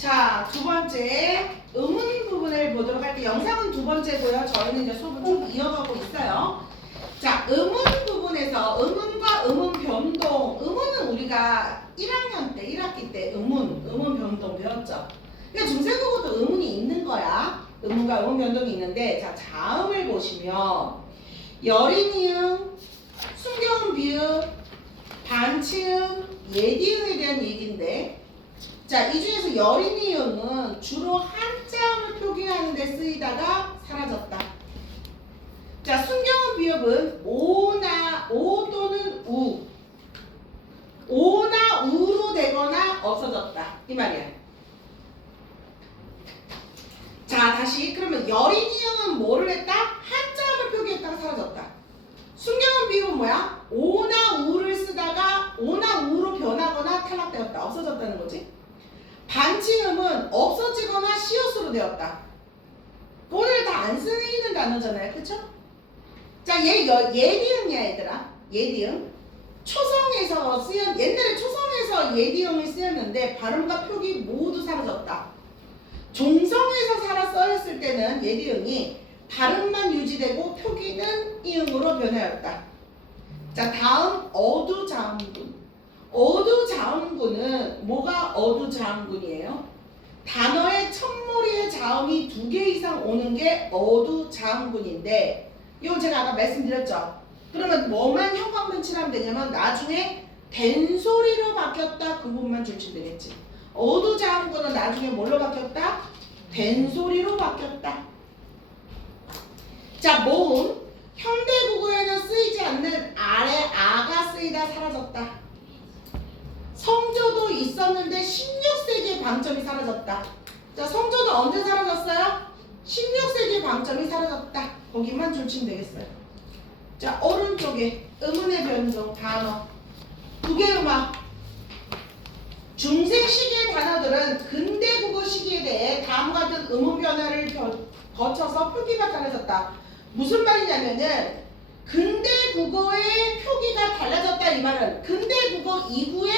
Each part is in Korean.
자, 두 번째 음운 부분을 보도록 할게요. 영상은 두 번째고요. 저희는 이제 수업을 쭉 이어가고 있어요. 자, 음운 부분에서 음운과 음운 변동. 음운은 우리가 1학년 때, 1학기 때 음운 변동 배웠죠. 그러니까 중세국어도 음운이 있는 거야. 음운과 음운 변동이 있는데, 자, 자음을 보시면 여린이응, 순경음 비읍, 반치음, 예디응에 대한 얘기인데, 자, 이 중에서 여린이응은 주로 한자음을 표기하는 데 쓰이다가 사라졌다. 자, 순경음 비읍은 오 또는 우, 오나 우로 되거나 없어졌다. 이 말이야. 자, 다시 그러면 여린이응은 뭐를 했다? 한자음을 표기했다가 사라졌다. 순경음 비읍은 뭐야? 오나 우를 쓰다가 오나 우로 변하거나 탈락되었다. 없어졌다는 거지. 반치음은 없어지거나 시옷으로 되었다. 오늘 다 안 쓰이는 단어잖아요. 그쵸? 자, 예디응이야 얘들아. 예디응. 초성에서 옛날에 초성에서 예디응을 쓰였는데 발음과 표기 모두 사라졌다. 종성에서 써였을 때는 예디응이 발음만 유지되고 표기는 이응으로 변하였다. 자, 다음 어두자음군. 어두자음군은 뭐가 어두자음군이에요? 단어의 첫머리에 자음이 2개 이상 오는 게 어두자음군인데, 이거 제가 아까 말씀드렸죠. 그러면 뭐만 형광펜 칠하면 되냐면 나중에 된소리로 바뀌었다, 그 부분만 줄치면 되겠지. 어두자음군은 나중에 뭘로 바뀌었다? 된소리로 바뀌었다. 자, 모음. 현대국어에는 쓰이지 않는 아래 아가 쓰이다 사라졌다. 성조도 있었는데 16세기의 방점이 사라졌다. 자, 성조도 언제 사라졌어요? 16세기의 방점이 사라졌다. 거기만 줄치면 되겠어요. 자, 오른쪽에 음운의 변종 단어 2개 음악. 중세 시기의 단어들은 근대 국어 시기에 대해 다음과 같은 음운 변화를 거쳐서 표기가 달라졌다. 무슨 말이냐면은 근대 국어의 표기가 달라졌다 이 말은 근대 국어 이후에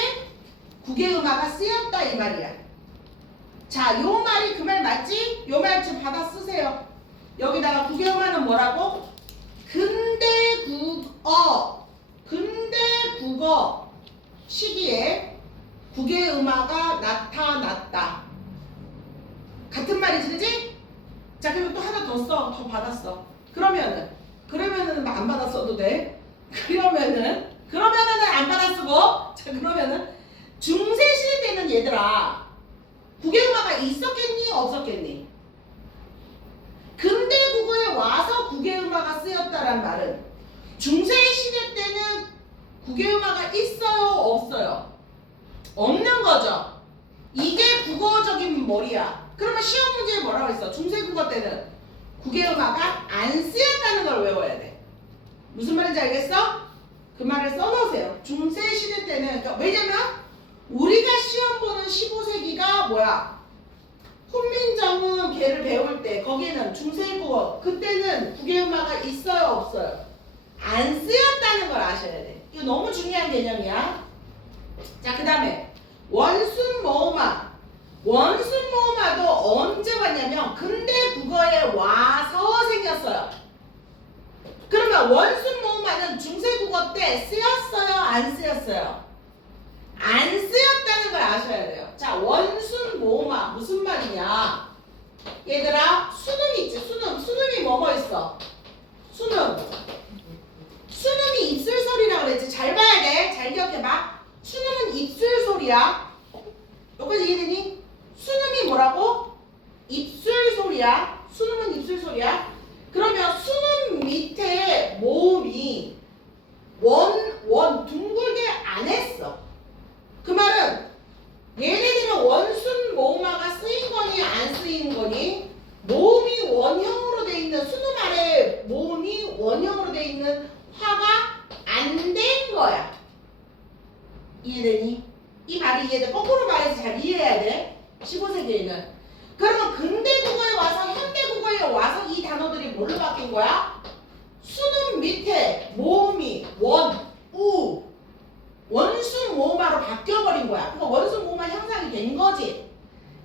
국외음화가 쓰였다 이 말이야. 자, 요 말이 그 말 맞지? 요 말 좀 받아 쓰세요. 여기다가 국외음화는 뭐라고? 근대 국어 시기에 국외음화가 나타났다. 같은 말이지, 그지? 자, 그리고 또 하나 더 써. 더 받았어. 그러면은 안 받아 써도 돼. 그러면은 안 받아 쓰고. 자, 그러면은 중세시대 때는 얘들아 국외음화가 있었겠니? 없었겠니? 근대 국어에 와서 국외음화가 쓰였다란 말은 중세시대 때는 국외음화가 있어요? 없어요? 없는 거죠. 이게 국어적인 머리야. 그러면 시험 문제에 뭐라고 했어? 중세국어 때는 국외음화가 안 쓰였다는 걸 외워야 돼. 무슨 말인지 알겠어? 그 말을 써놓으세요. 중세시대 때는 그러니까 왜냐면 우리가 시험 보는 15세기가 뭐야? 훈민정음 걔를 배울 때 거기는 중세국어 그때는 국외음화가 있어요? 없어요? 안 쓰였다는 걸 아셔야 돼. 이거 너무 중요한 개념이야. 자, 그 다음에 원순모음화. 원순모음화도 언제 왔냐면 근대 국어에 와서 생겼어요. 그러면 원순모음화는 중세국어 때 쓰였어요? 안 쓰였어요? 안 쓰였다는 걸 아셔야 돼요. 자, 원순모음화 무슨 말이냐? 얘들아, 수능 있지? 수능이 뭐뭐 있어? 수능이 입술소리라고 그랬지? 잘 봐야 돼. 잘 기억해봐. 수능은 입술소리야. 여기까지 이해되니? 수능이 뭐라고? 입술소리야. 수능은 입술소리야. 그러면 수능 밑에 모음이 둥글게 안 했어. 그 말은 얘네들은 원순 모음화가 쓰인 거니 안 쓰인 거니 모음이 원형으로 돼 있는 수능 아래 모음이 원형으로 돼 있는 화가 안 된 거야. 이해되니? 이 말이 이해돼. 거꾸로 말해서 잘 이해해야 돼. 15세기에는. 그러면 근대 국어에 와서 현대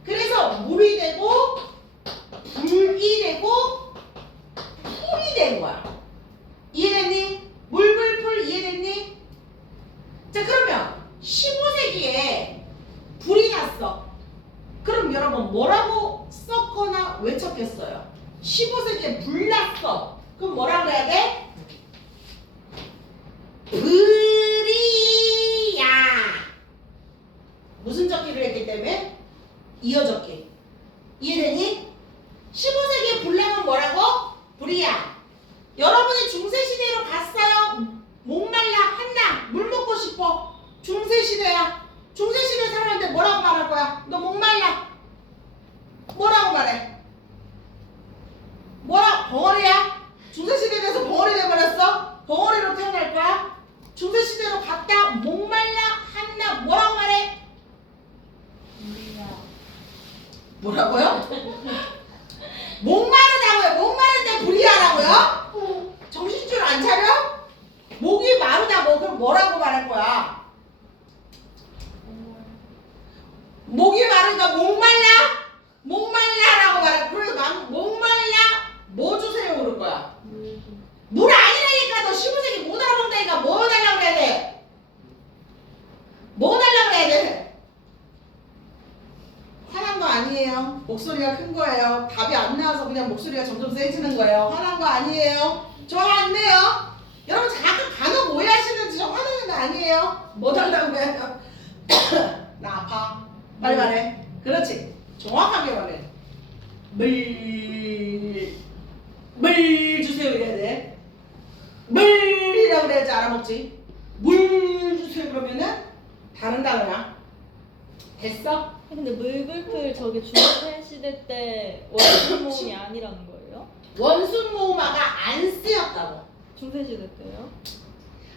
그래서 물이 되고 불이 되고 풀이 된 거야. 이해됐니? 물불풀 이해됐니? 자, 그러면 15세기에 불이 났어. 그럼 여러분 뭐라고 썼거나 외쳤겠어요? 15세기에 불 났어. 그럼 뭐라고 해야 돼? 불이야. 무슨 적기를 했기 때문에? 이어적기. 이해되니? 15세기에 불 나면 뭐라고? 불이야. 여러분이 중세시대로 갔어요. 목말라 한나 물 먹고 싶어. 중세시대야. 중세시대 사람한테 뭐라고 말할 거야? 너 목말라. 뭐라고 말해? 뭐라? 벙어리야? 중세시대에 대해서 벙어리 돼버렸어? 벙어리로 태어날 거야? 중세시대로 갔다 목말라 한나 뭐라고 말해? 뭐라고요? 목마르다고요. 목마른데 불이하라고요? 정신줄 안 차려? 목이 마르다고. 그럼 뭐라고 말할 거야? 목이 마르니까 목말라? 목말라라고 말해. 그래서 목말라 뭐 주세요 그럴 거야? 물 아니라니까. 너 15세기 못 알아본다니까. 뭐 달라고 그래야 돼? 뭐 달라고 그래야 돼? 화난 거 아니에요. 목소리가 큰 거예요. 답이 안 나와서 그냥 목소리가 점점 세지는 거예요. 화난 거 아니에요. 저 안 돼요. 여러분 간혹 오해하시는지 저 화내는 거 아니에요. 뭐 달라고 그래요? 나 아파. 빨리 말해. 그렇지. 정확하게 말해. 물 주세요 이래야 돼. 물이라고 그래야지 알아먹지. 물 주세요 그러면은 다른 단어야. 됐어? 근데 물불풀 저게 중세시대 때 원수 모음이 아니라는 거예요? 원순 모음화가 안 쓰였다고. 중세시대 때요?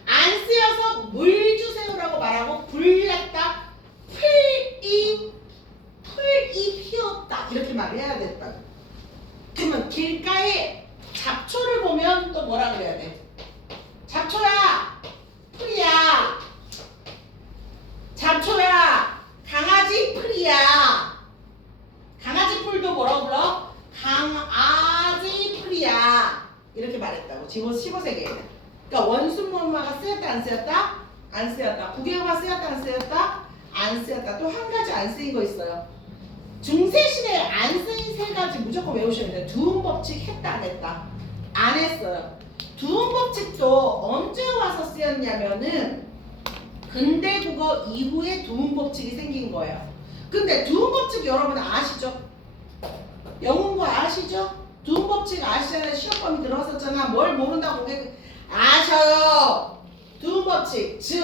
안 쓰여서 물 주세요라고 말하고 불났다. 풀이 피었다. 이렇게 말을 해야 됐다. 그러면 길가에 잡초를 보면 또 뭐라 그래야 돼? 잡초야. 풀이야. 잡초야. 강아지 풀이야. 강아지 풀도 뭐라고 불러? 강아지 풀이야. 이렇게 말했다고. 지금 15세기에는. 그러니까 원순모음화가 쓰였다 안 쓰였다? 안 쓰였다. 국외어가 쓰였다 안 쓰였다? 안 쓰였다. 또 한 가지 안 쓰인 거 있어요. 중세시대에 안 쓰인 세 가지 무조건 외우셔야 돼요. 두음법칙 했다 안 했다? 안 했어요. 두음법칙도 언제 와서 쓰였냐면은 근대국어 이후에 두음법칙이 생긴 거예요. 근데 두음법칙 여러분 아시죠? 영문고 아시죠? 두음법칙 아시잖아요. 시험범위 들어갔었잖아. 뭘 모른다고 아셔요. 두음법칙 즉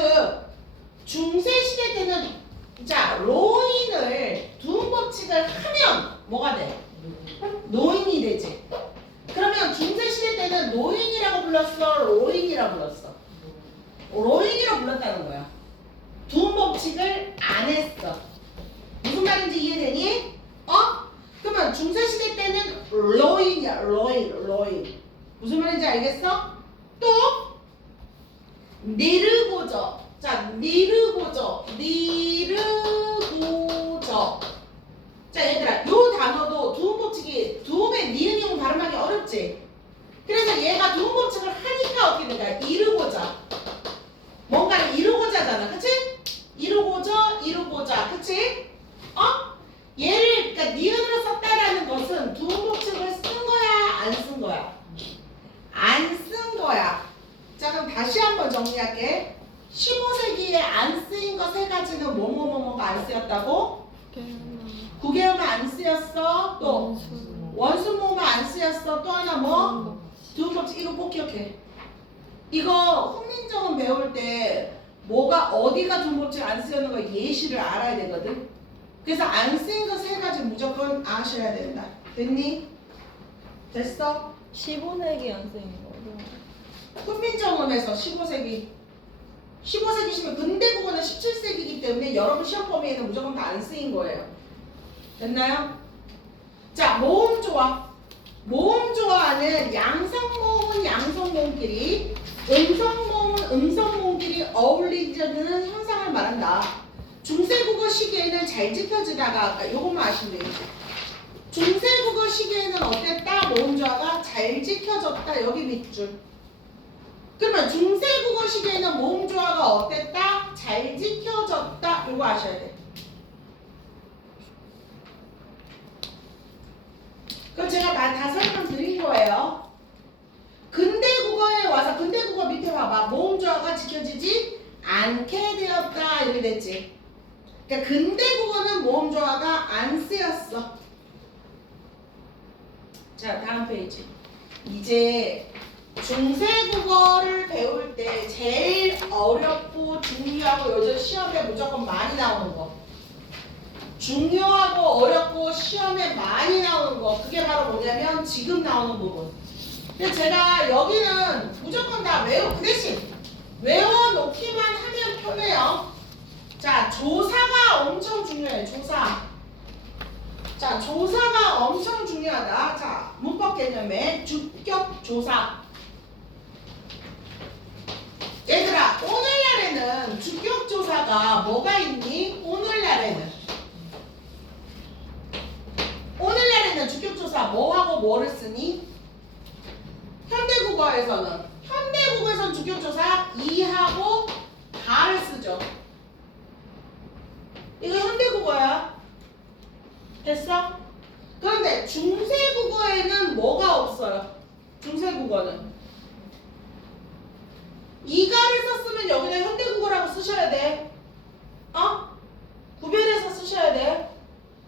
중세시대 때는 자 로인을 두음법칙을 하면 뭐가 돼? 노인이 되지. 그러면 중세시대 때는 노인이라고 불렀어? 로인이라고 불렀어? 로인이라고 불렀다는 거야. 두음법칙을 안 했어. 무슨 말인지 이해되니? 그러면 중세시대 때는 로인이야. 로인. 무슨 말인지 알겠어? 또 니르고저. 자, 니르고저. 자, 얘들아, 요 단어도 두음법칙이 두음의 니은형 발음하기 어렵지? 그래서 얘가 두음법칙을 하니까 어떻게 된 거야? 이르고자. 뭔가를 이루고자잖아. 그치? 이루고자. 그치? 얘를, 그러니까 니은으로 썼다라는 것은 두음법칙을 쓴 거야? 안 쓴 거야? 안 쓴 거야. 자, 그럼 다시 한번 정리할게. 15세기에 안 쓰인 거 세 가지는 뭐뭐뭐뭐가 안 쓰였다고? 국외어가 안 쓰였어. 또 원수모가 안 쓰였어. 또 하나 뭐? 두음법칙. 이거 꼭 기억해. 이거 훈민정음 배울 때 뭐가 어디가 두음법칙 안 쓰였는 거 예시를 알아야 되거든. 그래서 안 쓰인 거 세 가지 무조건 아셔야 된다. 됐니? 됐어? 15세기 안 쓰인 거죠? 훈민정음에서 15세기시면 근대국어는 17세기이기 때문에 여러분 시험 범위에는 무조건 다 안 쓰인 거예요. 됐나요? 자, 모음조화. 모음조화는 양성모음은 양성모음끼리, 음성모음은 음성모음끼리 어울리는 현상을 말한다. 중세국어 시계에는 잘 지켜지다가 아까 요것만 아시면 돼요. 중세국어 시계에는 어땠다? 모음조화가 잘 지켜졌다. 여기 밑줄. 그러면 중세국어 시계에는 모음조화가 어땠다? 잘 지켜졌다. 요거 아셔야 돼. 그럼 제가 다 설명드린 거예요. 근대국어에 와서 근대국어 밑에 봐봐. 모음조화가 지켜지지 않게 되었다. 이렇게 됐지. 그러니까 근대국어는 모음조화가 안 쓰였어. 자, 다음 페이지. 이제 중세국어를 배울 때 제일 어렵고 중요하고 요즘 시험에 무조건 많이 나오는 거. 중요하고 어렵고 시험에 많이 나오는 거. 그게 바로 뭐냐면 지금 나오는 부분. 근데 제가 여기는 무조건 다 그 대신 외워놓기만 하면 편해요. 자, 조사가 엄청 중요해. 조사. 자, 조사가 엄청 중요하다. 자, 문법 개념의 주격 조사. 얘들아, 오늘날에는 주격 조사가 뭐가 있니? 오늘날에는 주격 조사 뭐하고 뭐를 쓰니? 현대국어에서는 주격 조사 이하고 가를 쓰죠. 이거 현대국어야. 됐어? 그런데 중세국어에는 뭐가 없어요? 중세국어는 이가를 썼으면 여기다 현대국어라고 쓰셔야 돼. 구별해서 쓰셔야 돼.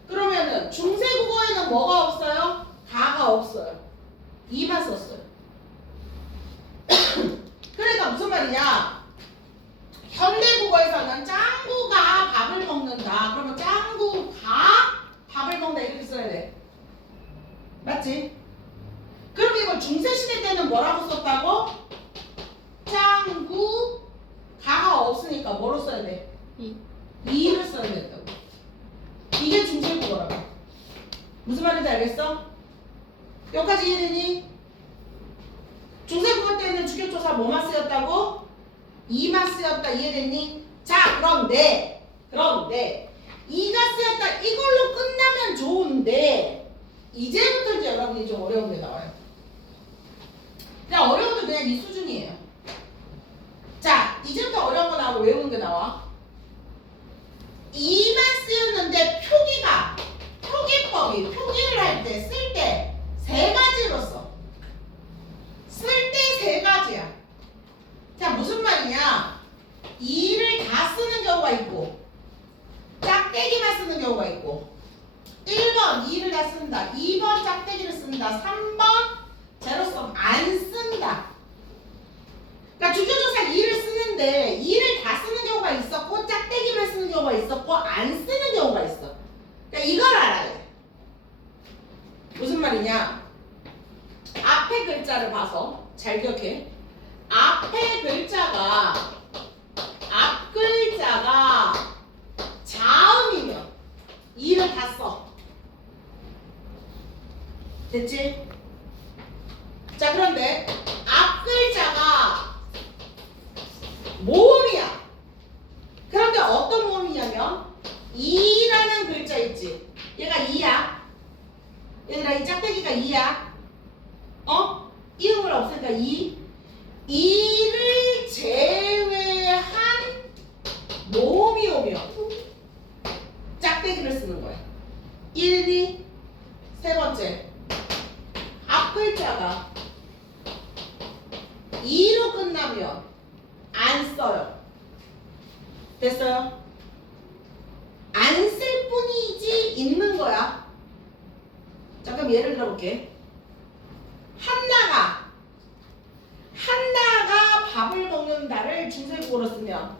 그러면은 중세국어에는 뭐가 없어요? 가가 없어요. 이만 썼어요. 그러니까 무슨 말이냐? 현대국어에서는 짱구가 밥을 먹는다. 그러면 짱구가 밥을 먹는다 이렇게 써야 돼. 맞지? 그럼 이걸 중세시대 때는 뭐라고 썼다고? 짱구 가가 없으니까 뭐로 써야 돼? 이를 써야 된다고. 이게 중세국어라고. 무슨 말인지 알겠어? 여기까지 이해되니? 중세국어 때는 주격조사 뭐만 쓰였다고? 이만 쓰였다. 이해됐니? 자, 그런데 이가 쓰였다. 이걸로 끝나면 좋은데 이제부터 이제 여러분이 좀 어려운 게 나와요. 그냥 어려워도 그냥 이 수준이에요. 자, 이제부터 어려운 거 나오고 외우는 게 나와. 이만 쓰였는데 표기를 할 때 쓸 때 세 가지로 써. 쓸 때 세 가지야. 자, 무슨 말이냐? 이를 다 쓰는 경우가 있고 짝대기만 쓰는 경우가 있고 1번 이를 다 쓴다. 2번 짝대기를 쓴다. 3번 제로섬 안 쓴다. 그러니까 주격조사 이를 쓰는데 이를 다 쓰는 경우가 있었고 짝대기만 쓰는 경우가 있었고 안 쓰는 경우가 있어. 그러니까 이걸 알아야 돼. 무슨 말이냐? 앞에 글자를 봐서 잘 기억해. 앞에 글자가 앞 글자가 자음이면 이를 다 써. 됐지? 자, 그런데 앞 글자가 모음이야. 그런데 어떤 모음이냐면 이라는 글자 있지. 얘가 이야. 얘들아, 이 짝대기가 이야. 이음을 없으니까 이를 제외한 모음이 오면 짝대기를 쓰는 거야. 1, 2, 세 번째. 앞 글자가 이로 끝나면 안 써요. 됐어요? 안 쓸 뿐이지 있는 거야. 자, 그럼 예를 들어볼게. 한나가 밥을 먹는다를 중세국어로 쓰면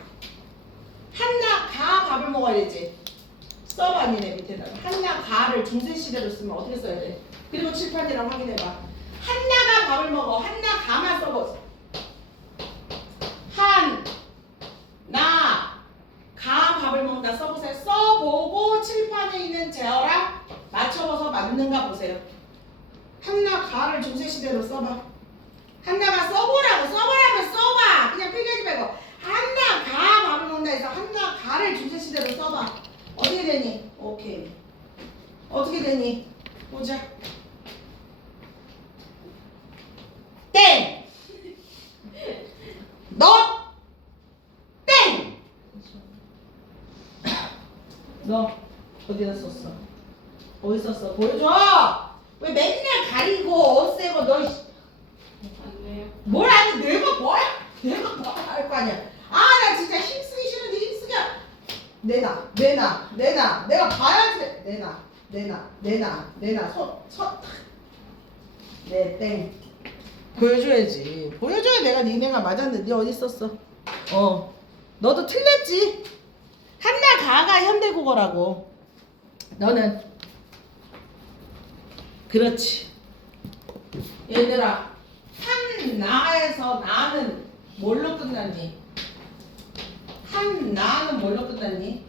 한나가 밥을 먹어야 되지. 써봐, 니네 밑에다가. 한나가를 중세시대로 쓰면 어떻게 써야 돼? 그리고 칠판이랑 확인해봐. 한나가 밥을 먹어. 한나가만 써보자. 한나가 밥을 먹는다 써보세요. 써보고 칠판에 있는 제어랑 맞춰봐서 맞는가 보세요. 중세시대로 써봐. 한나가 써보라고. 써보라면 써봐. 그냥 필기하지 말고 한나 가 밥을 먹는다 해서 한나 가를 중세시대로 써봐. 어떻게 되니? 오케이. 어떻게 되니? 보자. 땡! 너 땡! 너 어디다 썼어? 어디 썼어? 보여줘! 왜 맨날 가리고 없애고 너 뭘 아니 내가 뭐야? 내가 뭐 할 거 아니야. 아 나 진짜 힘쓰기 싫은데 힘쓰기 내놔 내가 봐야지. 내놔 땡 보여줘야지. 보여줘야 내가 니네가 맞았는데 니 어디 썼어? 너도 틀렸지. 한나 가가 현대국어라고. 너는 그렇지. 얘들아 한나에서 나는 뭘로 끝났니? 한나는 뭘로 끝났니?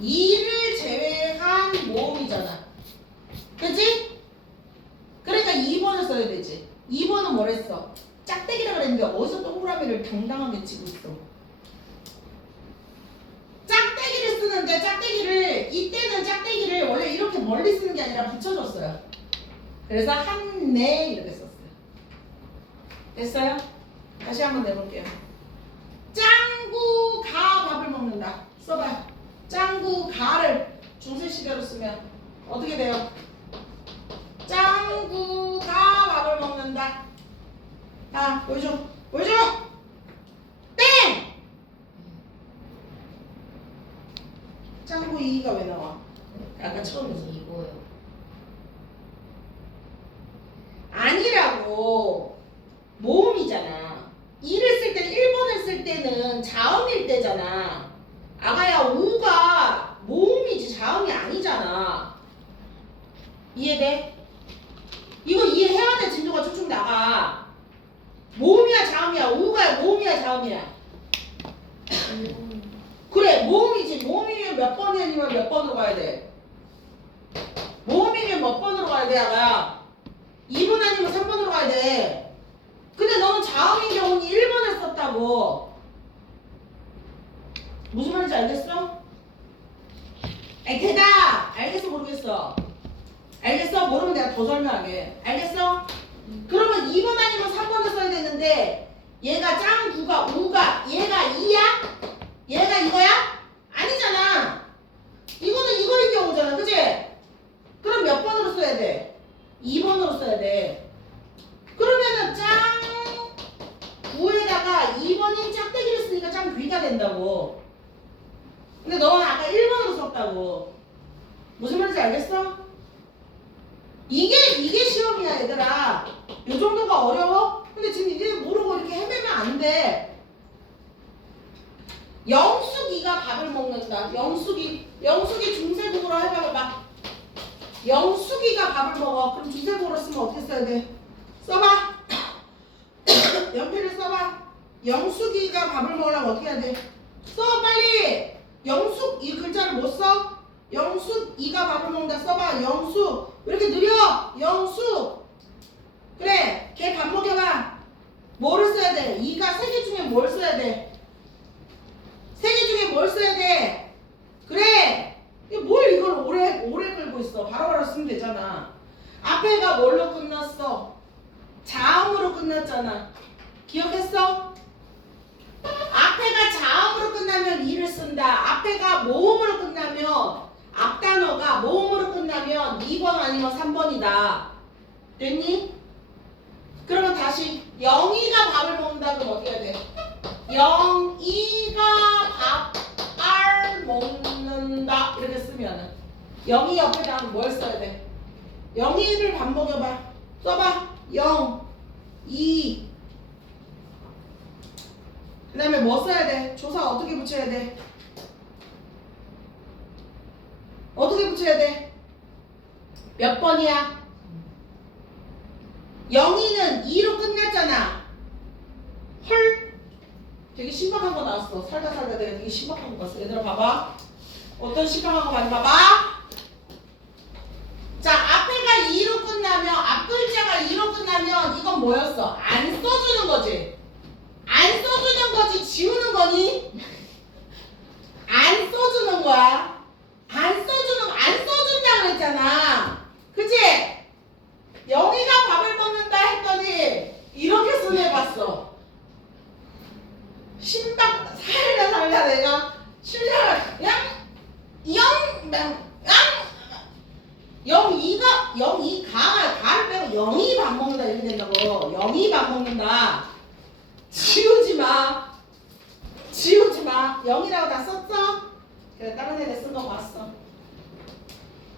이를 제외한 모음이잖아. 그치? 그러니까 2번을 써야 되지. 2번은 뭘 했어? 짝대기라 그랬는데 어디서 동그라미를 당당하게 치고 있어. 짝대기를 쓰는데 이때는 짝대기를 원래 이렇게 멀리 쓰는 게 아니라 붙여줬어요. 그래서 한내 이렇게 썼어요. 됐어요? 다시 한번 내볼게요. 짱구 가 밥을 먹는다. 써봐요. 짱구 가를 중세시대로 쓰면 어떻게 돼요? 짱구 가 밥을 먹는다. 자, 보여줘. 땡! 짱구 이가 왜 나와? 아까 처음에서. 이거요. 아니라고. 모음이잖아. 이를 쓸 때는 1번을 쓸 때는 자음일 때잖아. 아가야 우가 모음이지 자음이 아니잖아. 이해돼? 이거 이해해야 돼. 진도가 쭉쭉 나가. 모음이야 자음이야. 우가 모음이야 자음이야. 그래 모음이지. 모음이면 몇 번이면 몇 번으로 가야 돼? 모음이면 몇 번으로 가야 돼 아가야? 2번 아니면 3번으로 가야 돼. 근데 너는 자음인 경우는 1번을 썼다고. 무슨 말인지 알겠어? 아니 대답! 알겠어 모르겠어? 알겠어? 모르면 내가 더 설명하게. 알겠어? 그러면 2번 아니면 3번을 써야 되는데 얘가 짱구가 우가 얘가 이야? 얘가 이거야? 아니잖아. 이거는 이거인 경우잖아. 그치? 그럼 몇 번으로 써야 돼? 2번으로 써야 돼. 그러면은 짱 9에다가 2번인 짝대기를 쓰니까 짱 귀가 된다고. 근데 너는 아까 1번으로 썼다고. 무슨 말인지 알겠어? 이게 시험이야 얘들아. 요 정도가 어려워? 근데 지금 니네 모르고 이렇게 헤매면 안 돼. 영숙이가 밥을 먹는다. 영숙이 중세국어로 해봐봐. 영숙이가 밥을 먹어. 그럼 중세국어로 쓰면 어떻게 써야 돼? 써봐. 연필을 써봐. 영숙이가 밥을 먹으려면 어떻게 해야 돼? 써 빨리. 영숙 이 글자를 못 써? 영숙이가 밥을 먹는다. 써봐. 영숙. 왜 이렇게 느려? 영숙. 그래. 걔 밥 먹여봐. 뭐를 써야 돼? 이가 세 개 중에 뭘 써야 돼? 세 개 중에 뭘 써야 돼? 그래. 뭘 이걸 오래 끌고 있어. 바로바로 쓰면 되잖아. 앞에가 뭘로 끝났어? 자음으로 끝났잖아. 기억했어? 앞에가 자음으로 끝나면 이를 쓴다. 앞에가 모음으로 끝나면 앞단어가 모음으로 끝나면 2번 아니면 3번이다. 됐니? 그러면 다시 영희가 밥을 먹는다. 그럼 어떻게 해야 돼? 영희가 밥을 먹는다. 이렇게 쓰면은 영희 옆에다 뭘 써야 돼? 영희를 밥 먹여봐. 써봐. 0, 2. 그 다음에 뭐 써야 돼? 조사 어떻게 붙여야 돼? 어떻게 붙여야 돼? 몇 번이야? 영희는 2로 끝났잖아. 헐. 되게 신박한 거 나왔어. 살다 내가 되게 신박한 거 봤어. 얘들아 봐봐. 어떤 신박한 거 많이 봐봐. 자, 앞에가 2로 끝나면 앞 글자가 2로 끝나면 이건 뭐였어? 안 써주는 거지. 안 써주는 거지 지우는 거니? 안 써주는 거야. 안 써준다 그랬잖아. 그치? 영희가 밥을 먹는다 했더니 이렇게 손해봤어. 신박 살려 내가 실력을 영이가 가를 빼고 영이 밥 먹는다 이렇게 된다고. 영이 밥 먹는다. 지우지 마. 영이라고 다 썼어? 그래 다른 애들 쓴 거 봤어.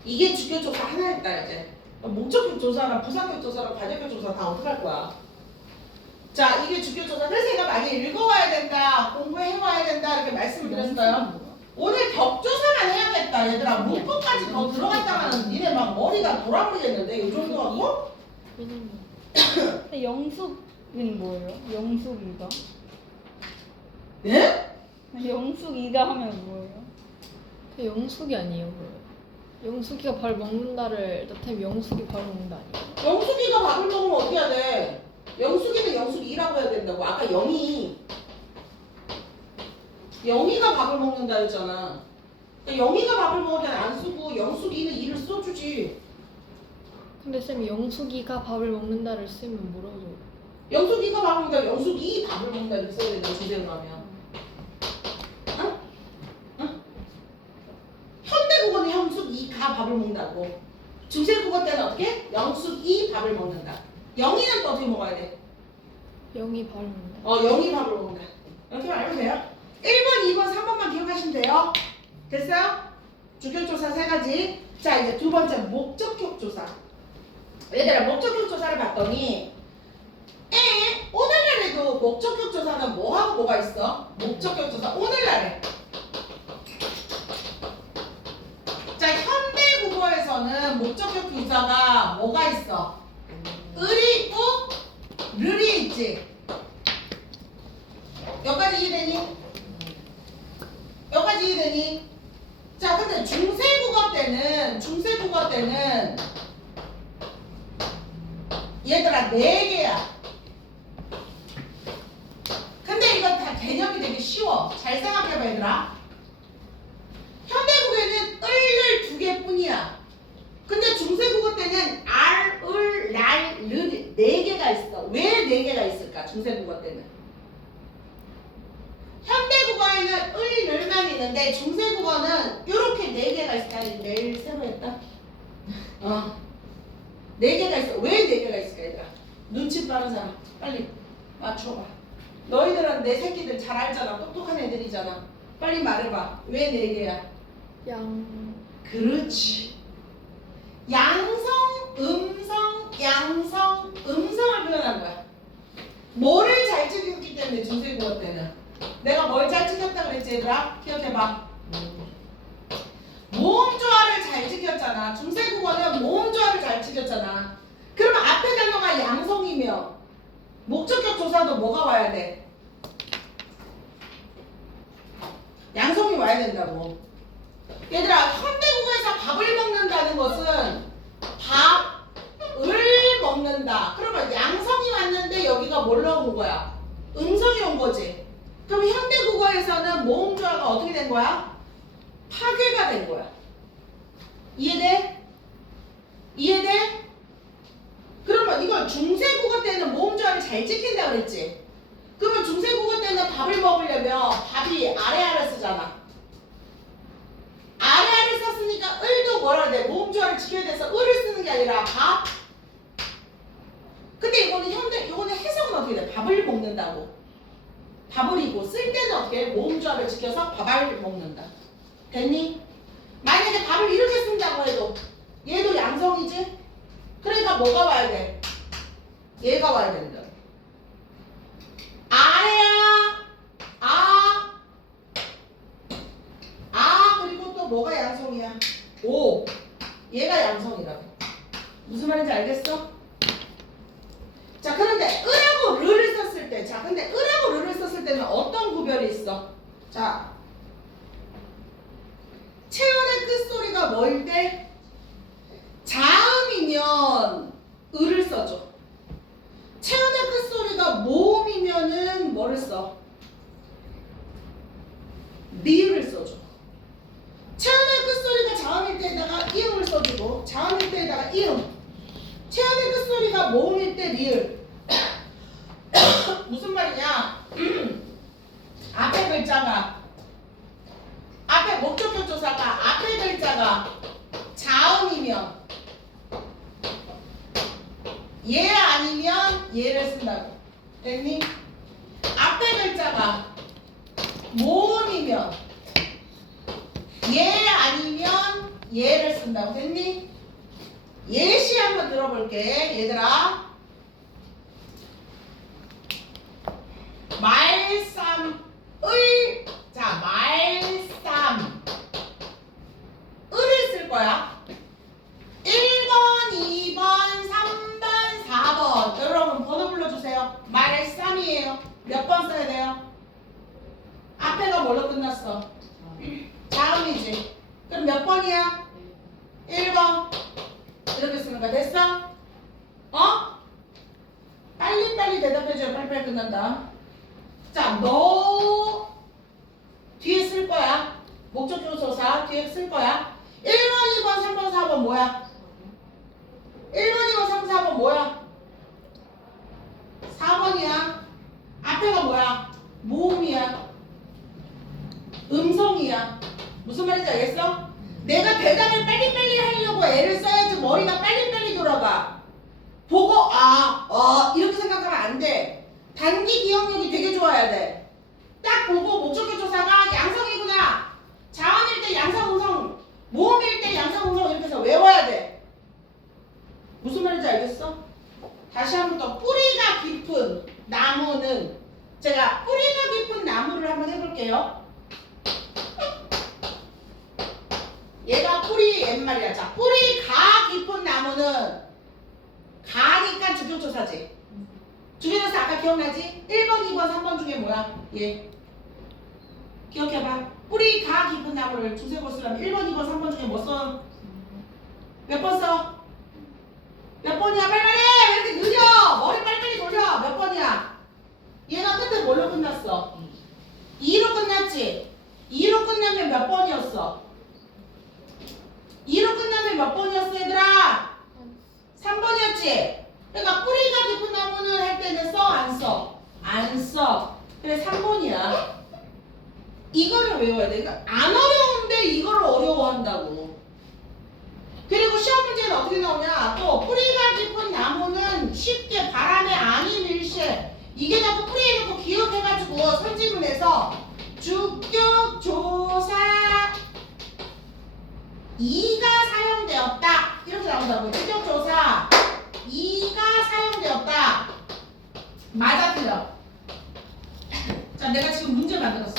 이게 주교 조사 하나 했다 이제. 목적격 조사랑 부사격 조사랑 과제격 조사 다 어떡할 거야? 자 이게 주교 조사. 그래서 제가 많이 읽어와야 된다, 공부해와야 된다 이렇게 말씀을 드렸어요. 오늘 격조사만 해야겠다 얘들아. 문법까지 더 들어갔다가는 니네 막 머리가 돌아버리겠는데 이 정도 하고? 근데 영숙은 뭐예요? 영숙이가? 예? 영숙이가 하면 뭐예요? 그 영숙이 아니에요, 그럼. 영숙이가 밥 먹는다를 나타내면 영숙이 밥을 먹는다 아니에요? 영숙이가 밥을 먹으면 어떻게 해야 돼? 영숙이는 영숙이라고 해야 된다고. 아까 영희가 밥을 먹는다 했잖아. 그러니까 영희가 밥을 먹을 때는 안 쓰고 영숙이는 이를 써주지. 근데 쌤이 영숙이가 밥을 먹는다를 쓰면 뭐라고 적어요? 영숙이가 밥을 먹는다, 영숙이 밥을 먹는다 이렇게 써야 된다. 주제로 하면. 응? 현대국어는 영숙이가 밥을 먹는다고. 중세국어 때는 어떻게? 영숙이 밥을 먹는다. 영희는 또 어떻게 먹어야 돼? 영이 밥을 먹는다. 영희 밥을 먹는다. 이렇게 말하면 돼요. 1번, 2번, 3번만 기억하시면 돼요. 됐어요? 주격조사 3가지. 자 이제 두 번째 목적격 조사. 얘들아 목적격 조사를 봤더니 오늘날에도 목적격 조사는 뭐하고 뭐가 있어? 목적격 조사 오늘날에. 자 현대국어에서는 목적격 조사가 뭐가 있어? 을이 있고 르이 있지. 여기까지 이해되니? 여기까지 이해되니? 자 근데 중세국어 때는 얘들아 4개야. 근데 이거 다 개념이 되게 쉬워. 잘 생각해봐 얘들아. 현대국에는 을을 2개뿐이야. 근데 중세국어 때는 알, 을, 날, 르 4개가 있어. 왜 4개가 있을까? 중세국어 때는. 현대국어에는 을, 르만 있는데 중세국어는 이렇게 4개가 있을까? 내일 새로 했다? 4개가 있어. 왜 4개가 있을까 얘들아? 눈치 빠른 사람 빨리 맞춰봐. 너희들은 내 새끼들 잘 알잖아. 똑똑한 애들이잖아. 빨리 말해봐. 왜 4개야? 그렇지. 양성, 음성을 표현한 거야. 뭐를 잘 찍었기 때문에 중세국어 때는. 내가 뭘 잘 찍혔다 그랬지 얘들아? 기억해봐. 모음조화를 잘 찍혔잖아. 중세국어는 모음조화를 잘 찍혔잖아. 그러면 앞에 단어가 양성이며 목적격 조사도 뭐가 와야 돼? 양성이 와야 된다고. 얘들아 현대국어에서 밥을 먹는다는 것은 밥을 먹는다. 그러면 양성이 왔는데 여기가 뭘로 온 거야? 음성이 온 거지. 그럼 현대국어에서는 모음조화가 어떻게 된 거야? 파괴가 된 거야. 이해돼? 이해돼? 그러면 이걸 중세국어 때는 모음조화를 잘 지킨다 그랬지? 그러면 중세국어 때는 밥을 먹으려면 밥이 아래아래 쓰잖아. 아래아래 썼으니까 을도 뭐라 해야 돼? 모음조화를 지켜야 돼서 을을 쓰는 게 아니라 밥. 근데 이거는 해석은 어떻게 돼? 밥을 먹는다고. 밥을이고 쓸 때는 어떻게 해? 모음조화를 지켜서 밥을 먹는다. 됐니? 만약에 밥을 이렇게 쓴다고 해도 얘도 양성이지? 그러니까 뭐가 와야 돼? 얘가 와야 된다. 아래야 그리고 또 뭐가 양성이야? 오 얘가 양성이라고. 무슨 말인지 알겠어? 자 그런데 을하고 르를 썼을 때 근데 을하고 르를 썼을 때는 어떤 구별이 있어? 자 체온의 끝소리가 뭐일 때? 자음이면 을을 써줘. 체온의 끝소리가 모음이면은 뭐를 써? 리을을 써줘. 체언의 끝소리가 자음일 때에다가 이음을 써주고 자음일 때에다가 이음. 체언의 끝소리가 모음일 때 리을. 무슨 말이냐? 앞에 글자가 앞에 목적격 조사가 앞에 글자가 자음이면 얘 아니면 얘를 쓴다고. 됐니? 앞에 글자가 모음이면 얘 아니면 얘를 쓴다고. 됐니? 예시 한번 들어볼게. 얘들아. 말쌈을 자 말쌈 을을 쓸 거야. 1번, 2번, 3번, 4번. 여러분 번호 불러주세요. 말쌈이에요. 몇 번 써야 돼요? 앞에가 뭘로 끝났어? 자음이지. 그럼 몇 번이야? 1번. 이렇게 쓰는 거야. 됐어? 어? 빨리빨리 대답해줘요. 빨리빨리 끝난다. 자, 너 뒤에 쓸 거야. 목적격 조사 뒤에 쓸 거야. 1번, 2번, 3번, 4번 뭐야? 1번, 2번, 3번, 4번 뭐야? 4번이야. 앞에가 뭐야? 모음이야. 음성이야. 무슨 말인지 알겠어? 내가 대답을 빨리빨리 하려고 애를 써야지 머리가 빨리빨리 돌아가. 보고 이렇게 생각하면 안 돼. 단기 기억력이 되게 좋아야 돼. 딱 보고 목적격 조사가 양성이구나. 자음일 때 양성, 음성, 모음일 때 양성, 음성 이렇게 해서 외워야 돼. 무슨 말인지 알겠어? 다시 한 번 더. 뿌리가 깊은 나무는 제가 뿌리가 깊은 나무를 한번 해볼게요. 얘가 뿌리 옛말이야. 자, 뿌리가 깊은 나무는 가니까 주격조사지. 주격조사 아까 기억나지? 1번, 2번, 3번 중에 뭐야? 얘. 기억해봐. 뿌리가 깊은 나무를 두세 번 쓰려면 1번, 2번, 3번 중에 뭐 써? 몇 번 써? 몇 번이야? 빨리빨리! 왜 이렇게 느려? 머리 빨리빨리 돌려. 몇 번이야? 얘가 끝에 뭘로 끝났어? 2로 끝났지? 2로 끝나면 몇 번이었어? 2로 끝나면 몇 번이었어 얘들아? 3번이었지? 그러니까 뿌리가 깊은 나무는 할 때는 써? 안 써? 안 써. 그래 3번이야. 이거를 외워야 돼. 그러니까 안 어려운데 이거를 어려워한다고. 그리고 시험 문제는 어떻게 나오냐? 또 뿌리가 깊은 나무는 쉽게 바람에 안이 밀실. 이게 자꾸 뿌리에 놓고 기억해가지고 선지문에서 주격 조사 2가 사용되었다. 이렇게 나온다고. 주격 조사 2가 사용되었다. 맞아 틀려. 자, 내가 지금 문제 만들었어.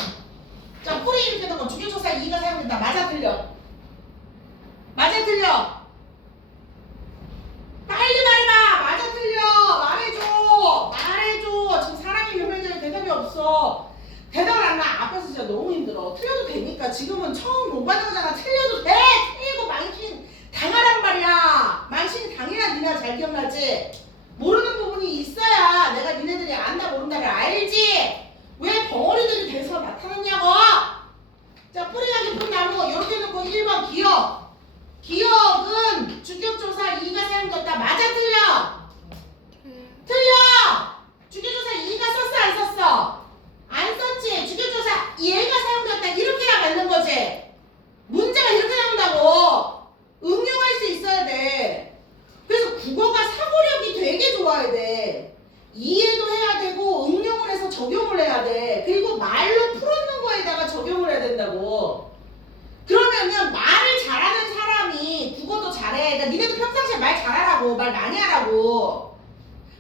자, 뿌리 이렇게 놓고 주격 조사 2가 사용된다. 맞아 틀려. 맞아 틀려. 빨리 말해봐. 맞아 틀려. 말해줘. 말해줘. 지금 사람이 변명되는 대답이 없어. 대답을 안 나. 앞에서 진짜 너무 힘들어. 틀려도 되니까. 지금은 처음 공부하는 거잖아. 틀려도 돼. 틀리고 망신 당하란 말이야. 망신 당해야 니네가 잘 기억나지. 모르는 부분이 있어야 내가 니네들이 안다 모른다를 알지. 왜 벙어리들이 돼서 나타났냐고. 자, 뿌리가 깊은 나무 이렇게 놓고 1번 기억. 기억은 주격조사 2가 사용됐다. 맞아 틀려? 틀려. 주격조사 2가 썼어 안 썼어? 안 썼지. 주격조사 얘가 사용됐다. 이렇게 해야 맞는 거지. 문제가 이렇게 나온다고. 응용할 수 있어야 돼. 그래서 국어가 사고력이 되게 좋아야 돼. 이해도 해야 되고 응용을 해서 적용을 해야 돼. 그리고 말로 풀어놓는 거에다가 적용을 해야 된다고. 그러면은 말을 잘하는 사람이 국어도 잘해. 그러니까 니네도 평상시에 말 잘하라고. 말 많이 하라고.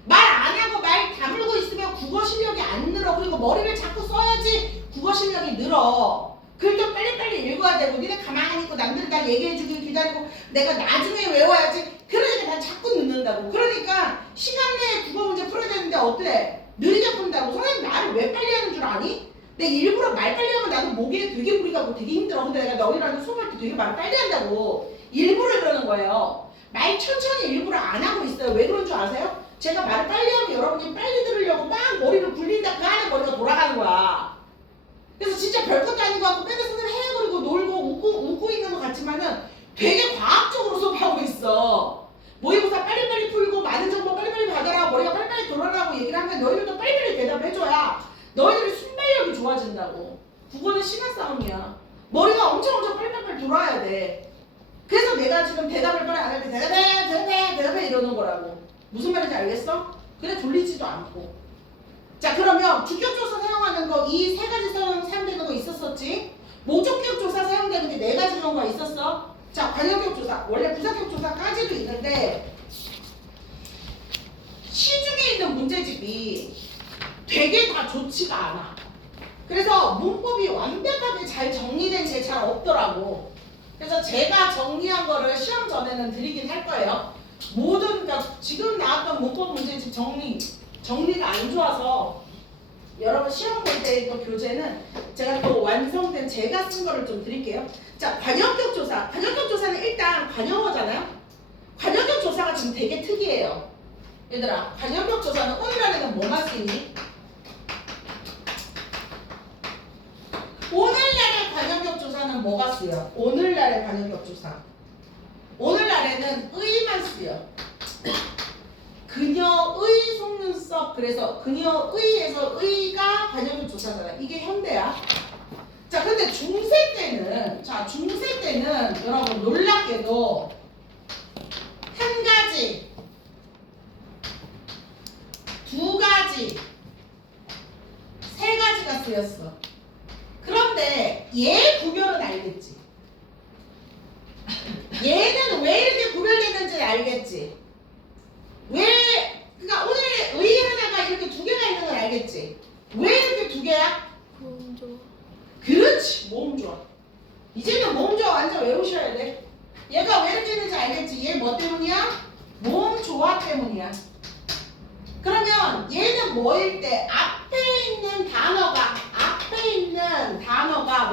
말 안 하고 말 다물고 있으면 국어 실력이 안 늘어. 그리고 머리를 자꾸 써야지 국어 실력이 늘어. 글도 빨리빨리 읽어야 되고 니네 가만히 있고 남들 다 얘기해주길 기다리고 내가 나중에 외워야지. 그러니까 난 자꾸 늦는다고. 그러니까 시간 내에 국어 문제 풀어야 되는데 어때? 느리게 푼다고. 선생님 말을 왜 빨리 하는 줄 아니? 내가 일부러 말 빨리 하면 나도 목에 되게 무리 가고 되게 힘들어. 근데 내가 너희랑 수업할 때 되게 말 빨리 한다고. 일부러 그러는 거예요. 말 천천히 일부러 안 하고 있어요. 왜 그런 줄 아세요? 제가 말을 빨리 하면 여러분이 빨리 들으려고 막 머리를 굴린다. 그 안에 머리가 돌아가는 거야. 그래서 진짜 별것도 아닌 것 같고 맨날 선생님 해 그리고 놀고 웃고 있는 것 같지만은 되게 과학적으로 수업하고 있어. 모의고사 빨리빨리 풀고 많은 정보 빨리빨리 받아라 머리가 빨리빨리 돌아라고 얘기를 하면 너희들도 빨리빨리 대답해줘야 너희들의 순발력이 좋아진다고. 국어는 시간 싸움이야. 머리가 엄청 빨리빨리 돌아야 돼. 그래서 내가 지금 대답을 빨리 안 할 때 대답해 이러는 거라고. 무슨 말인지 알겠어? 그래 돌리지도 않고. 자 그러면 주격조사 사용하는 거 이 세 가지 사용되는 거 있었었지? 목적격조사 사용되는 게 네 가지 정도가 있었어. 자 관용격조사 원래 부사격조사까지도 있는데 시중에 있는 문제집이 되게 다 좋지가 않아. 그래서 문법이 완벽하게 잘 정리된 게 잘 없더라고. 그래서 제가 정리한 거를 시험 전에는 드리긴 할 거예요. 모든 그러니까 지금 나왔던 문법 문제집 정리가 안 좋아서 여러분 시험 볼 때 또 교재는 제가 또 완성된 제가 쓴 거를 좀 드릴게요. 자 관용격 조사. 관용격 조사는 일단 관용어잖아요. 관용격 조사가 지금 되게 특이해요. 얘들아 관용격 조사는 오늘 안에는 뭐만 쓰니? 오늘날의 관용격 조사는 뭐가 쓰여? 오늘날의 관용격 조사. 오늘날에는 의만 쓰여. 그녀의 속눈썹. 그래서 그녀의에서 의가 관용격 조사잖아. 이게 현대야. 자, 근데 중세 때는 여러분 놀랍게도 한 가지, 두 가지, 세 가지가 쓰였어. 그런데 얘 구별은 알겠지? 얘는 왜 이렇게 구별되는지 알겠지? 왜, 그러니까 오늘 의 하나가 이렇게 두 개가 있는 걸 알겠지? 왜 이렇게 두 개야? 몸 좋아. 그렇지, 몸 좋아. 이제는 몸 좋아 완전 외우셔야 돼. 얘가 왜 이렇게 있는지 알겠지? 얘 뭐 때문이야? 몸 좋아 때문이야. 그러면 얘는 뭐일 때? 앞에 있는 단어가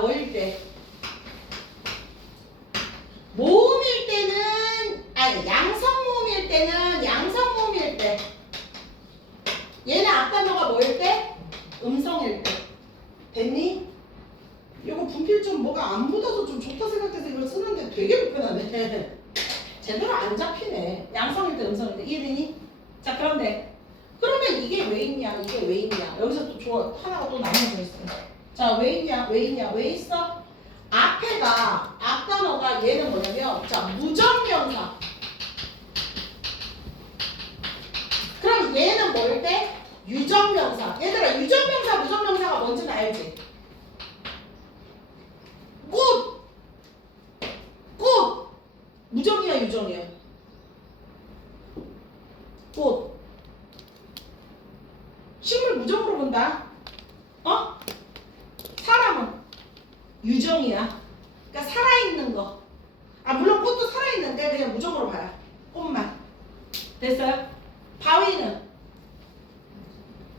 뭐일 때? 모음일 때는 아니 양성모음일 때는 양성모음일 때. 얘는 앞단어가 뭐일 때? 음성일 때. 됐니? 이거 분필 좀 뭐가 안 묻어서 좀 좋다 생각해서 이걸 쓰는데 되게 불편하네. 제대로 안 잡히네. 양성일 때 음성일 때. 이해되니? 자 그런데 그러면 이게 왜 있냐? 이게 왜 있냐? 여기서 또 하나가 또 나눠져 있어. 자 왜 있냐? 왜 있어? 앞단어가 얘는 뭐냐면 자 무정명사. 그럼 얘는 뭐일 때? 유정명사. 얘들아 유정명사 무정명사가 뭔지는 알지? 꽃 무정이야 유정이야? 꽃 식물 무정으로 본다. 어? 사람은 유정이야. 그러니까 살아있는 거. 아 물론 꽃도 살아있는데 그냥 무정으로 봐요. 꽃만. 됐어요? 바위는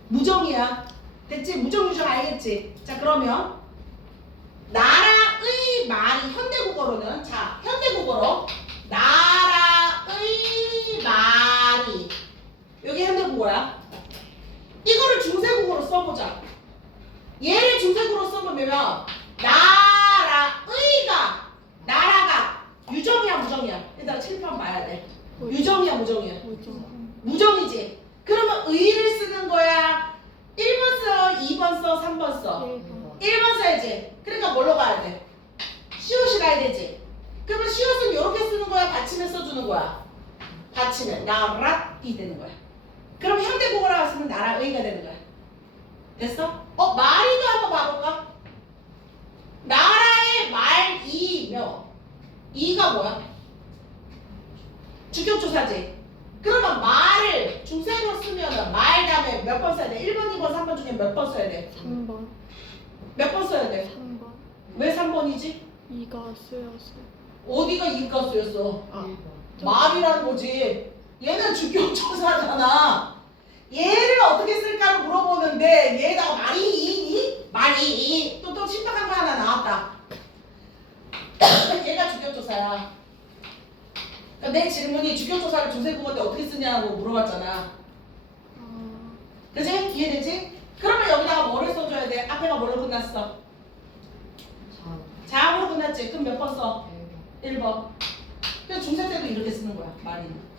무정이야. 됐지? 무정 유정 알겠지? 자 그러면 나라의 말이 현대국어로는 자 현대국어로 나라의 말이 여기 현대국어야. 이거를 중세국어로 써보자. 얘를 중세국어로 써보면 나라가 유정이야 무정이야? 일단 칠판 봐야 돼. 유정이야 무정이야? 무정이지. 그러면 의를 쓰는 거야. 1번 써, 2번 써, 3번 써. 1번 써야지. 그러니까 뭘로 가야 돼? 시옷이 가야 되지. 그러면 시옷은 이렇게 쓰는 거야? 받침에 써주는 거야? 받침에 나라이 되는 거야. 그럼 현대국어로 쓰면 나라의가 되는 거야. 됐어? 말이도 한번 봐볼까? 나라의 말이며 이가 뭐야? 주격조사지. 그러면 말을 중세로 쓰면 말 다음에 몇 번 써야 돼? 1번, 2번, 3번 중에 몇 번 써야 돼? 3번. 몇 번 써야 돼? 3번. 왜 3번이지? 이가 쓰여서. 어디가 이가 쓰였어? 말이라는 거지. 얘는 주격조사잖아. 얘를 어떻게 쓸까를 물어보는데 얘에다가 말이 또 신박한 거 하나 나왔다. 얘가 주격조사야. 그러니까 내 질문이 주격조사를 중세국어 때 어떻게 쓰냐고 물어봤잖아. 그지? 이해되지? 그러면 여기다가 뭐를 써줘야 돼? 앞에가 뭘로 끝났어? 자음으로 끝났지? 그럼 몇 번 써? 1번. 그래서 중세 때도 이렇게 쓰는 거야, 마리는.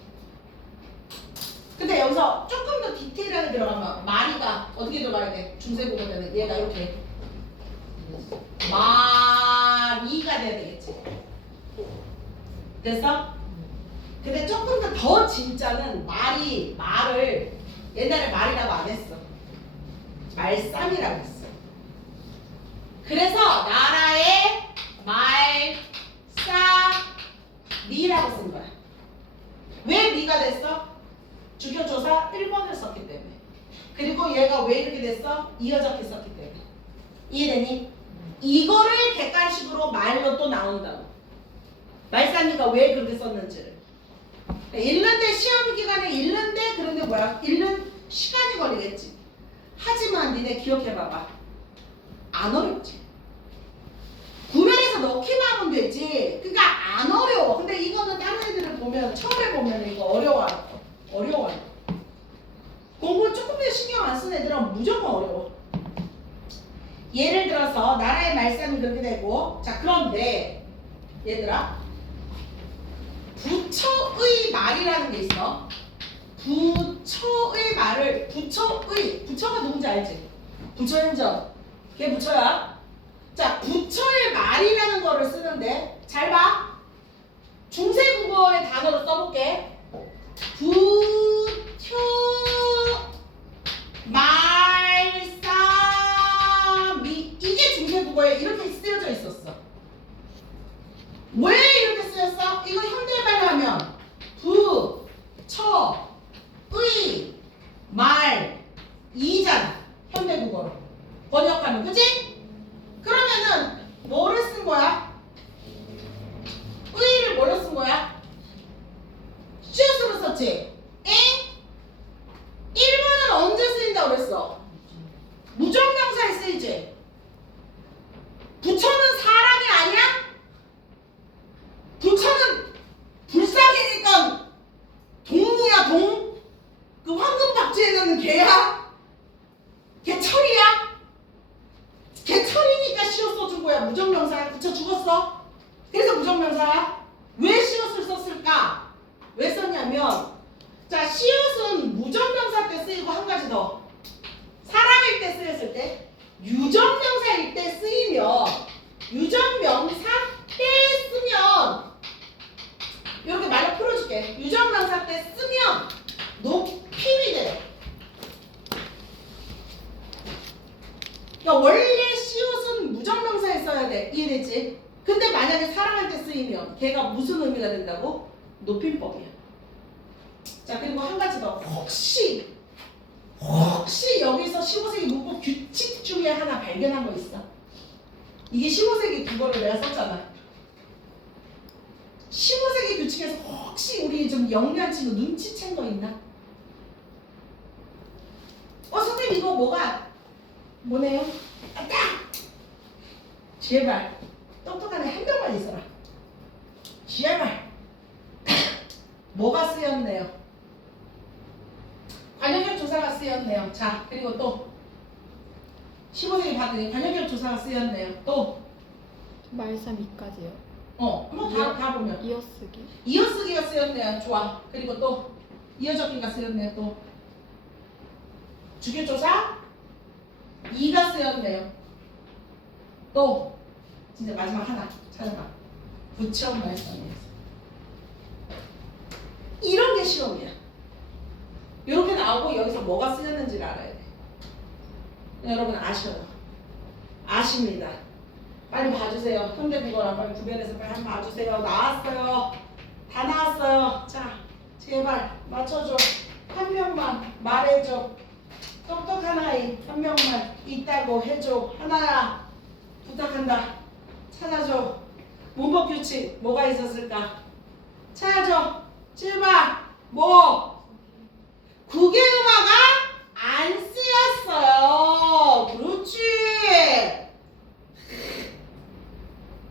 근데 여기서 조금 더 디테일하게 들어가면 마리가 어떻게 들어가야 돼? 중세 국어 때는 얘가 이렇게 마리가 돼야 되겠지. 됐어? 근데 조금 더 진짜는 말을 옛날에 말이라고 안 했어. 말쌈이라고 했어. 그래서 나라의 말싸미라고 쓴 거야. 왜 미가 됐어? 주교조사 1번을 썼기 때문에. 그리고 얘가 왜 이렇게 됐어? 이어적게 썼기 때문에. 이해되니? 이거를 객관식으로 말로 또 나온다고. 말싸미가 왜 그렇게 썼는지를. 읽는데 시험 기간에 읽는데 그런데 뭐야? 읽는 시간이 걸리겠지. 하지만 니네 기억해봐봐. 안 어렵지. 구별해서 넣기만 하면 되지. 그러니까 안 어려워. 근데 이거는 다른 애들을 보면 처음에 보면 이거 어려워요. 공부 조금만 신경 안 쓰는 애들은 무조건 어려워. 예를 들어서 나라의 말씀이 그렇게 되고, 자 그런데 얘들아 부처의 말이라는 게 있어. 부처의 말을 부처가 누군지 알지? 부처행정 걔 부처야. 자 부처의 말이라는 거를 쓰는데 잘 봐. 중세 국어의 단어로 써볼게. 부처 말싸미 이게 중세 국어에 이렇게 쓰여져 있었어. 왜 이렇게 쓰였어? 이거 현대말 하면 부, 처, 의, 말, 이잖아. 현대국어로 번역하면 그치? 그러면은 뭐를 쓴 거야? 의를 뭘로 쓴 거야? 슛으로 썼지? 엥? 1번은 언제 쓰인다고 그랬어? 무정명사에 쓰이지? 부처는 사람이 아니야? 부처는 불상이니까 동이야 동? 그 황금 박쥐에 넣는 개야? 걔 철이야? 걔 철이니까 시옷 써준 거야. 무정명사야. 부처 죽었어. 그래서 무정명사야. 왜 시옷을 썼을까? 왜 썼냐면 자 시옷은 무정명사 때 쓰이고 한 가지 더 사람일 때 쓰였을 때 유정명사일 때 쓰이면 유정명사 때 쓰면 이렇게 말로 풀어줄게. 유정명사 때 쓰면 높임이 돼요. 그러니까 원래 시옷은 무정명사에 써야 돼. 이해되지? 근데 만약에 사람한테 쓰이면 걔가 무슨 의미가 된다고? 높임법이야. 자 그리고 한 가지 더. 혹시 여기서 15세기 문법 규칙 중에 하나 발견한 거 있어? 이게 15세기 국어를 내가 썼잖아. 15세기 규칙에서 혹시 우리 좀 영리한 친구 눈치챈 거 있나? 선생님 이거 뭐네요? 딱! 제발 똑똑한 애 한 명만 있어라. 제발 뭐가 쓰였네요? 관역격 조사가 쓰였네요. 자 그리고 또 15세기 봤더니 관역격 조사가 쓰였네요. 또 말싸미까지요. 한번 다 보면 이어쓰기. 이어쓰기가 쓰였네요. 좋아. 그리고 또 이어적기가 쓰였네요. 또 주교조사 2가 쓰였네요. 또 진짜 마지막 하나 찾아봐. 부처 말씀이었어. 이런 게 시험이야. 이렇게 나오고 여기서 뭐가 쓰였는지를 알아야 돼. 여러분 아셔요. 아십니다. 빨리 봐주세요. 현대국어랑 빨리 구별해서 빨리 한번 봐주세요. 나왔어요. 다 나왔어요. 자, 제발 맞춰줘. 한 명만 말해줘. 똑똑한 아이 한 명만 있다고 해줘. 하나야 부탁한다. 찾아줘. 문법 규칙 뭐가 있었을까? 찾아줘. 제발 뭐? 국외음화가 안 쓰였어요. 그렇지.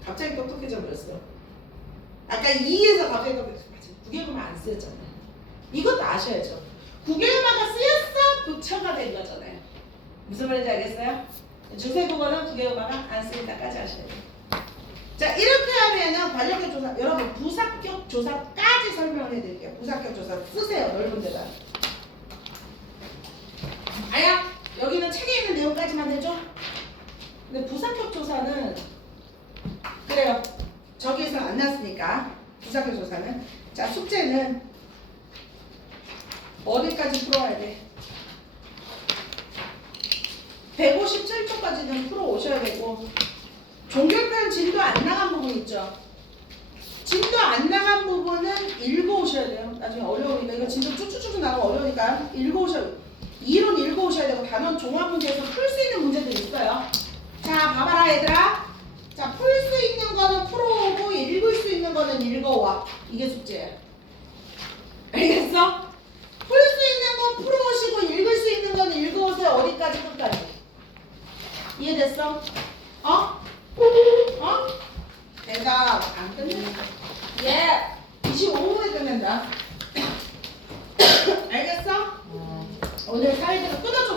갑자기 똑똑해져 버렸어. 아까 2에서 갑자기 똑똑해져. 국외음화 안 쓰였잖아요. 이것도 아셔야죠. 국외음화가 쓰였어 부처가 된 거잖아요. 무슨 말인지 알겠어요? 중세국어는 국외음화가 안 쓰인다까지 아셔야 돼요. 자, 이렇게 하면은 관련격 조사, 여러분 부사격 조사까지 설명을 해드릴게요. 부사격 조사 쓰세요, 넓은 데다. 아야, 여기는 책에 있는 내용까지만 해줘. 근데 부사격 조사는 그래요. 저기에서 안 났으니까 부사격 조사는 자, 숙제는 어디까지 풀어야 돼? 157초까지는 풀어 오셔야 되고, 종결편 진도 안 나간 부분 있죠? 진도 안 나간 부분은 읽어 오셔야 돼요. 나중에 어려우니까 이거 진도 쭉쭉쭉 나가면 어려우니까 읽어 오셔야, 이론 읽어 오셔야 되고, 단원 종합 문제에서 풀 수 있는 문제들이 있어요. 자, 봐봐라 얘들아. 자, 풀 수 있는 거는 풀어오고 읽을 수 있는 거는 읽어와. 이게 숙제예요. 알겠어? 풀 수 있는 건 풀어오시고 읽을 수 있는 거는 읽어오세요. 어디까지 끝까지. 이해됐어? 어? 어? 대답 안 끝낸다. 예. 25분에 끝낸다. 알겠어? 오늘 사회대가 끊어줘.